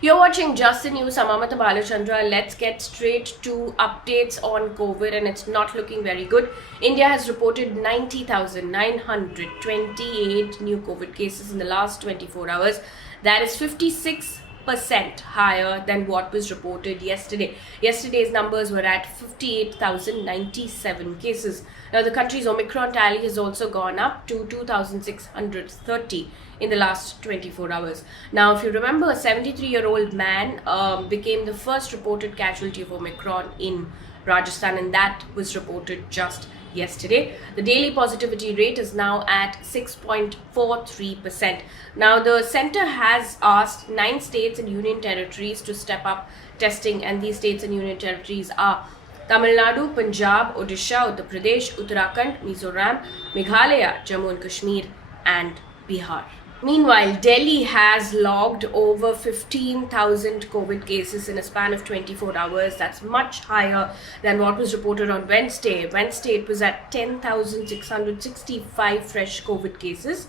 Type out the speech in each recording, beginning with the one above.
You're watching Just the News. I'm Amata Balachandra. Let's get straight to updates on COVID, and it's not looking very good. India has reported 90,928 new COVID cases in the last 24 hours. That is 56% higher than what was reported yesterday. Yesterday's numbers were at 58,097 cases. Now, the country's Omicron tally has also gone up to 2,630 in the last 24 hours. Now, if you remember, a 73-year-old man became the first reported casualty of Omicron in Rajasthan, and that was reported just yesterday. The daily positivity rate is now at 6.43%. Now, the center has asked 9 states and union territories to step up testing, and these states and union territories are Tamil Nadu, Punjab, Odisha, Uttar Pradesh, Uttarakhand, Mizoram, Meghalaya, Jammu and Kashmir, and Bihar. Meanwhile, Delhi has logged over 15,000 COVID cases in a span of 24 hours. That's much higher than what was reported on Wednesday. Wednesday, it was at 10,665 fresh COVID cases.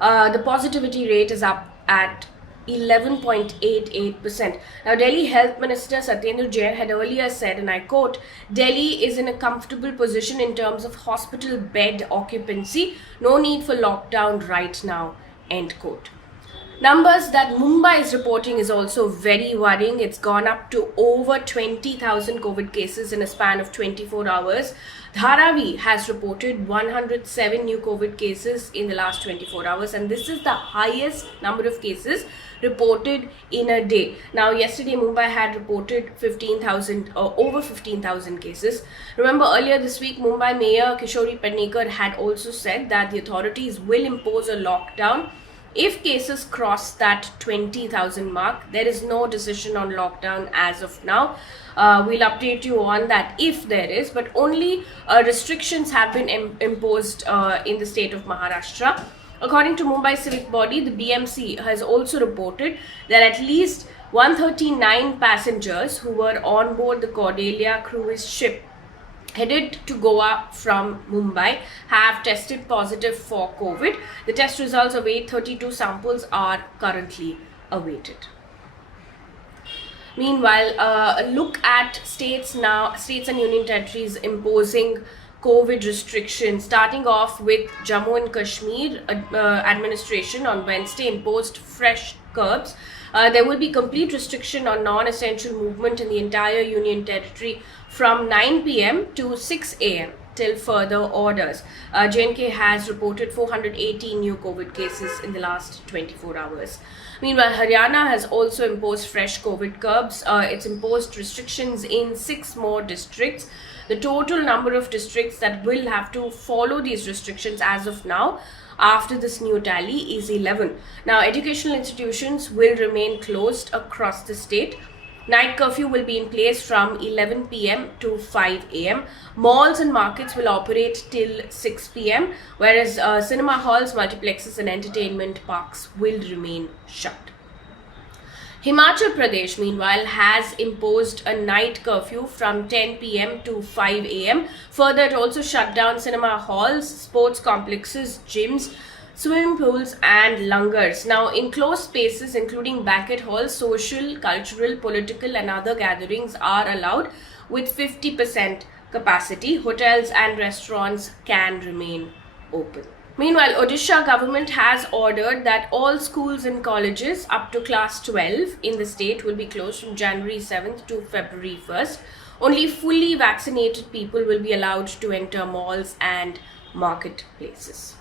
The positivity rate is up at 11.88%. Now, Delhi Health Minister Satyendra Jain had earlier said, and I quote, "Delhi is in a comfortable position in terms of hospital bed occupancy. No need for lockdown right now." End quote. Numbers that Mumbai is reporting is also very worrying. It's gone up to over 20,000 COVID cases in a span of 24 hours. Dharavi has reported 107 new COVID cases in the last 24 hours, and this is the highest number of cases reported in a day. Now, yesterday Mumbai had reported over 15,000 cases. Remember, earlier this week, Mumbai Mayor Kishori Pednekar had also said that the authorities will impose a lockdown if cases cross that 20,000 mark. There is no decision on lockdown as of now. We'll update you on that if there is, but only restrictions have been imposed in the state of Maharashtra. According to Mumbai civic body, the BMC has also reported that at least 139 passengers who were on board the Cordelia cruise ship headed to Goa from Mumbai have tested positive for COVID. The test results of 832 samples are currently awaited. Meanwhile, look at states and union territories imposing COVID restrictions. Starting off with Jammu and Kashmir, administration on Wednesday imposed fresh curbs. There will be complete restriction on non-essential movement in the entire union territory from 9 p.m. to 6 a.m. till further orders. J&K has reported 418 new COVID cases in the last 24 hours. Meanwhile, Haryana has also imposed fresh COVID curbs. It's imposed restrictions in 6 more districts. The total number of districts that will have to follow these restrictions as of now after this new tally is 11. Now, educational institutions will remain closed across the state. Night curfew will be in place from 11 p.m. to 5 a.m. Malls and markets will operate till 6 p.m., whereas cinema halls, multiplexes and entertainment parks will remain shut. Himachal Pradesh, meanwhile, has imposed a night curfew from 10 p.m. to 5 a.m. Further, it also shut down cinema halls, sports complexes, gyms, swimming pools and langars. Now, enclosed spaces including banquet halls, social, cultural, political and other gatherings are allowed with 50% capacity. Hotels and restaurants can remain open. Meanwhile, Odisha government has ordered that all schools and colleges up to class 12 in the state will be closed from January 7th to February 1st. Only fully vaccinated people will be allowed to enter malls and marketplaces.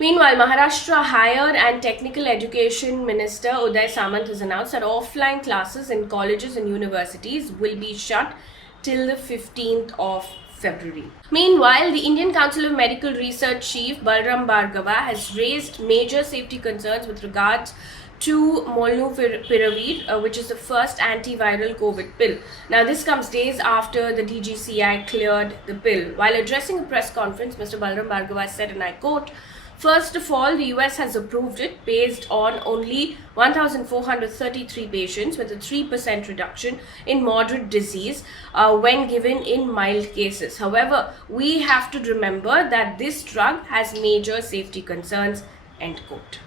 Meanwhile, Maharashtra Higher and Technical Education Minister Uday Samant has announced that offline classes in colleges and universities will be shut till the 15th of February. Meanwhile, the Indian Council of Medical Research Chief Balram Bhargava has raised major safety concerns with regards to Molnupiravir, which is the first antiviral COVID pill. Now, this comes days after the DGCI cleared the pill. While addressing a press conference, Mr. Balram Bhargava said, and I quote, "First of all, the US has approved it based on only 1,433 patients with a 3% reduction in moderate disease when given in mild cases. However, we have to remember that this drug has major safety concerns." End quote.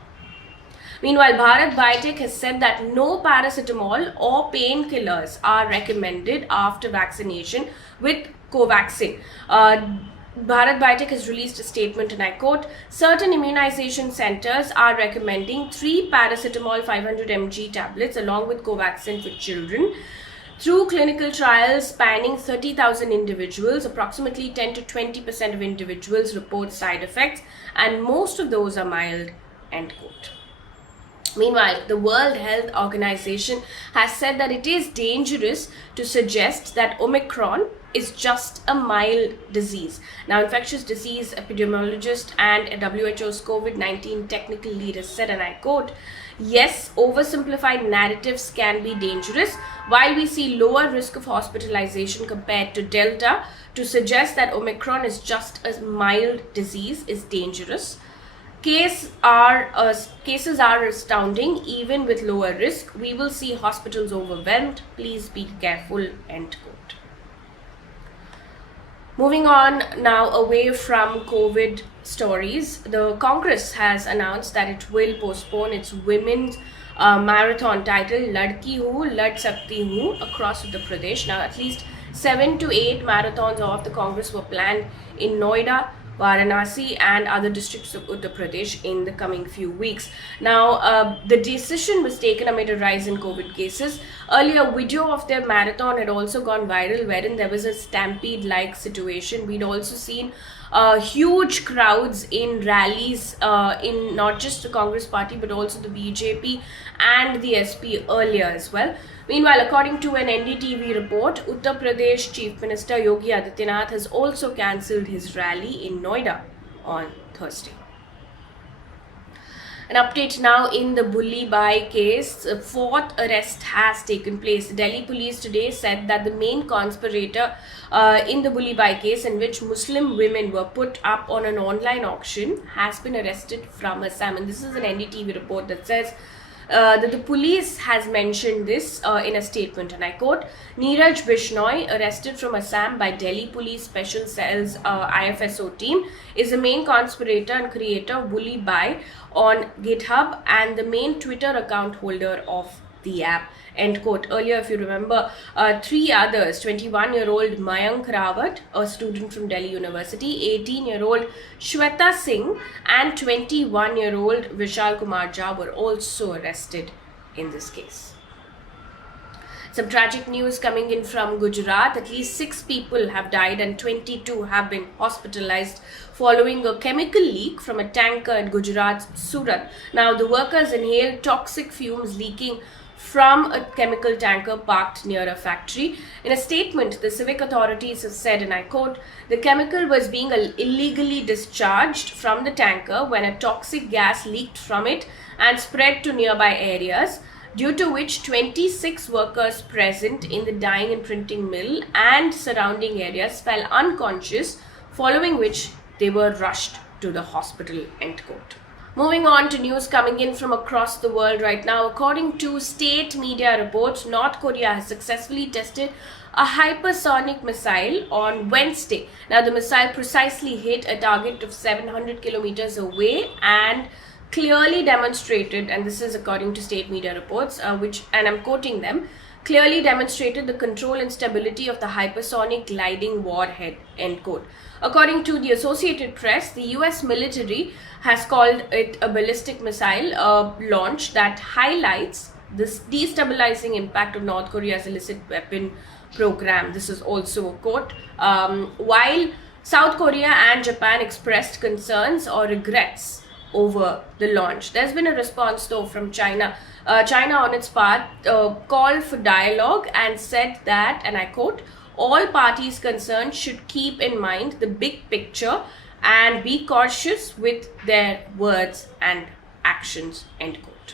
Meanwhile, Bharat Blotech has said that no paracetamol or painkillers are recommended after vaccination with Covaxin. Bharat Blotech has released a statement, and I quote, certain immunization centers are recommending 3 paracetamol 500 mg tablets along with Covaxin for children. Through clinical trials spanning 30,000 individuals, approximately 10 to 20% of individuals report side effects, and most of those are mild, end quote. Meanwhile, the World Health Organization has said that it is dangerous to suggest that Omicron is just a mild disease. Now, infectious disease epidemiologist and WHO's COVID-19 technical lead has said, and I quote, yes, oversimplified narratives can be dangerous. While we see lower risk of hospitalization compared to Delta, to suggest that Omicron is just a mild disease is dangerous. Cases are astounding even with lower risk. We will see hospitals overwhelmed. Please be careful, end quote. Moving on now away from COVID stories, the Congress has announced that it will postpone its women's marathon title Ladki Hu, Lad Sakti Hu across Uttar Pradesh. Now, at least 7 to 8 marathons of the Congress were planned in Noida, Varanasi and other districts of Uttar Pradesh in the coming few weeks. Now, the decision was taken amid a rise in COVID cases. Earlier, a video of their marathon had also gone viral, wherein there was a stampede-like situation. We'd also seen huge crowds in rallies in not just the Congress party but also the BJP and the SP earlier as well. Meanwhile, according to an NDTV report, Uttar Pradesh Chief Minister Yogi Adityanath has also cancelled his rally in Noida on Thursday. An update now in the bully buy case. A 4th arrest has taken place. Delhi police today said that the main conspirator in the bully buy case, in which Muslim women were put up on an online auction, has been arrested from Assam. And this is an NDTV report that says that the police has mentioned this in a statement, and I quote, Neeraj Bishnoi, arrested from Assam by Delhi Police Special Cell's IFSO team, is the main conspirator and creator of Bully Buy on GitHub and the main Twitter account holder of the app, end quote. Earlier, if you remember, 3 others, 21-year-old Mayank Rawat, a student from Delhi University, 18-year-old Shweta Singh and 21-year-old Vishal Kumar Jha were also arrested in this case. Some tragic news coming in from Gujarat. At least 6 people have died and 22 have been hospitalized following a chemical leak from a tanker at Gujarat's Surat. Now, the workers inhaled toxic fumes leaking from a chemical tanker parked near a factory. In a statement, the civic authorities have said, and I quote, the chemical was being illegally discharged from the tanker when a toxic gas leaked from it and spread to nearby areas, due to which 26 workers present in the dyeing and printing mill and surrounding areas fell unconscious, following which they were rushed to the hospital, end quote. Moving on to news coming in from across the world right now. According to state media reports, North Korea has successfully tested a hypersonic missile on Wednesday. Now, the missile precisely hit a target of 700 kilometers away and clearly demonstrated, and this is according to state media reports, and I'm quoting them, clearly demonstrated the control and stability of the hypersonic gliding warhead, end quote. According to the Associated Press, the US military has called it a ballistic missile launch that highlights the destabilizing impact of North Korea's illicit weapon program. This is also a quote. While South Korea and Japan expressed concerns or regrets over the launch, there's been a response though from China. China on its part called for dialogue and said that, and I quote, all parties concerned should keep in mind the big picture and be cautious with their words and actions, end quote.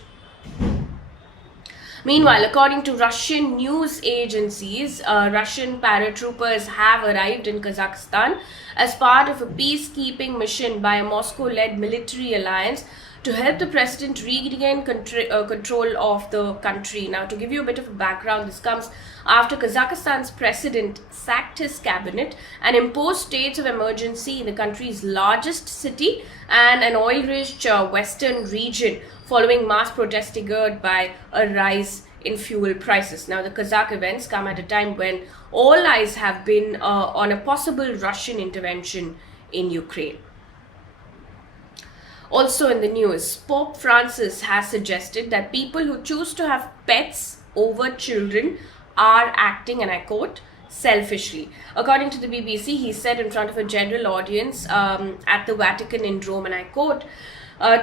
Meanwhile, according to Russian news agencies, Russian paratroopers have arrived in Kazakhstan as part of a peacekeeping mission by a Moscow-led military alliance to help the president regain control of the country. Now, to give you a bit of a background, this comes after Kazakhstan's president sacked his cabinet and imposed states of emergency in the country's largest city and an oil-rich western region following mass protests triggered by a rise in fuel prices. Now, the Kazakh events come at a time when all eyes have been on a possible Russian intervention in Ukraine. Also in the news, Pope Francis has suggested that people who choose to have pets over children are acting, and I quote, selfishly. According to the BBC, he said in front of a general audience at the Vatican in Rome, and I quote,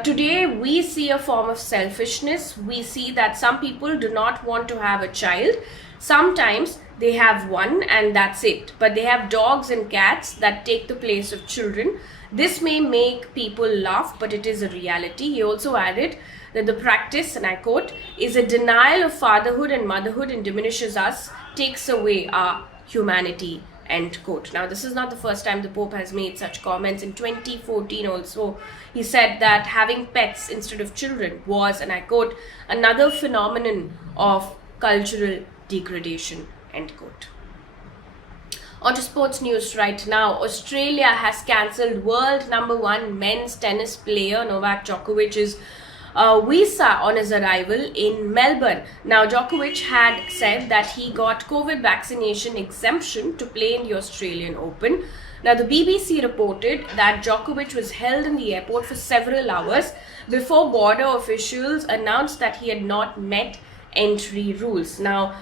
today we see a form of selfishness. We see that some people do not want to have a child. Sometimes they have one and that's it. But they have dogs and cats that take the place of children. This may make people laugh, but it is a reality. He also added that the practice, and I quote, is a denial of fatherhood and motherhood and diminishes us, takes away our humanity, end quote. Now, this is not the first time the Pope has made such comments. In 2014 also, he said that having pets instead of children was, and I quote, another phenomenon of cultural degradation, end quote. On to sports news right now. Australia has cancelled world number 1 men's tennis player Novak Djokovic's visa on his arrival in Melbourne. Now, Djokovic had said that he got COVID vaccination exemption to play in the Australian Open. Now, the BBC reported that Djokovic was held in the airport for several hours before border officials announced that he had not met entry rules. Now,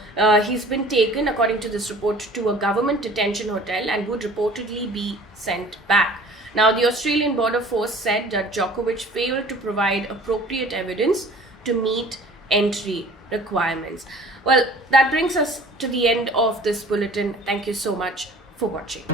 he's been taken, according to this report, to a government detention hotel and would reportedly be sent back. Now, the Australian Border Force said that Djokovic failed to provide appropriate evidence to meet entry requirements. Well, that brings us to the end of this bulletin. Thank you so much for watching.